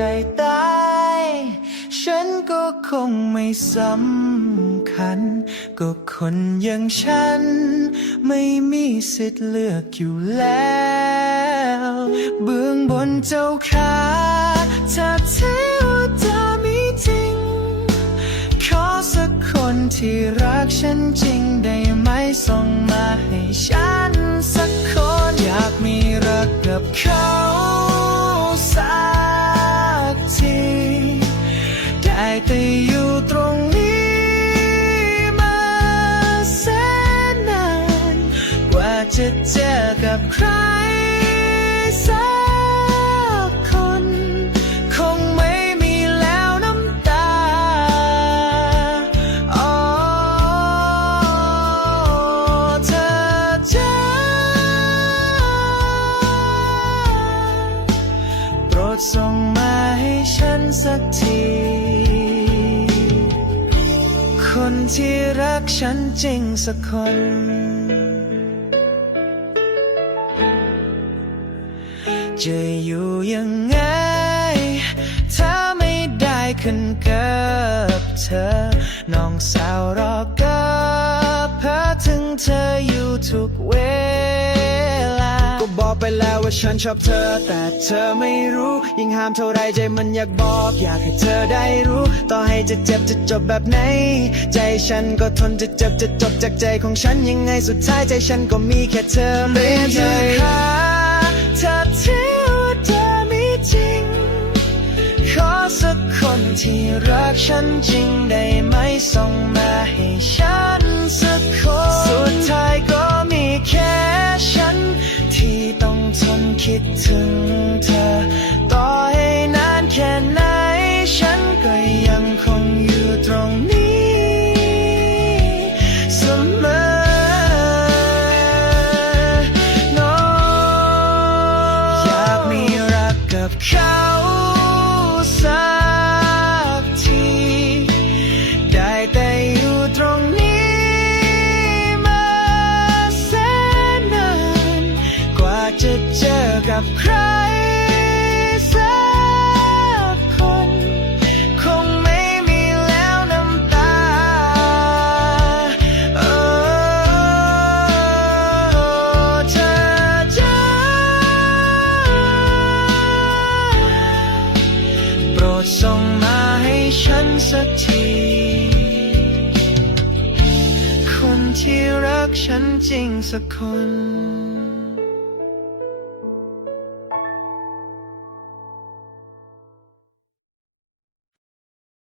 ใจตาย ฉันก็คงไม่สำคัญ ก็คนอย่างฉัน ไม่มีสิทธิ์เลือกอยู่แล้วเบื้องบนเจ้าขาถ้าเทวดามีจริง ขอสักคนที่รักฉันจริงได้ไหมส่งมาให้ฉันสักคนอยากมีร จะเจอกับใครสักคน คงไม่มีแล้วน้ำตาอ๋อเธอจ้าโปรดส่งมาให้ฉันสักที คนที่รักฉันจริงสักคน จะอยู่ยังไง ถ้าไม่ได้ขึ้นกับเธอ น้องสาวรอกับเพ้อถึงเธออยู่ทุกเวลา ก็บอกไปแล้วว่าฉันชอบเธอ แต่เธอไม่รู้ ยิ่งห้ามเท่าไรใจมันอยากบอก อยากให้เธอได้รู้ ต่อให้จะเจ็บจะจบแบบไหน ใจฉันก็ทนจะเจ็บจะจบจากใจของฉันยังไงสุดท้ายใจฉันก็มีแค่เธอไม่เป็นใช่เธอค่ะถ้าเทว ที่รักฉันจริงได้ไหมส่งมาให้ฉันสักคน สุดท้ายก็มีแค่ฉัน ที่ต้องทนคิดถึงเธอ ต่อให้นานแค่ไหนฉันก็ยังคงอย เจอกับใครสักคน คงไม่มีแล้วน้ำตาโอ้เธอจ้าโปรดส่งมาให้ฉันสักทีคนที่รักฉันจริงสักคน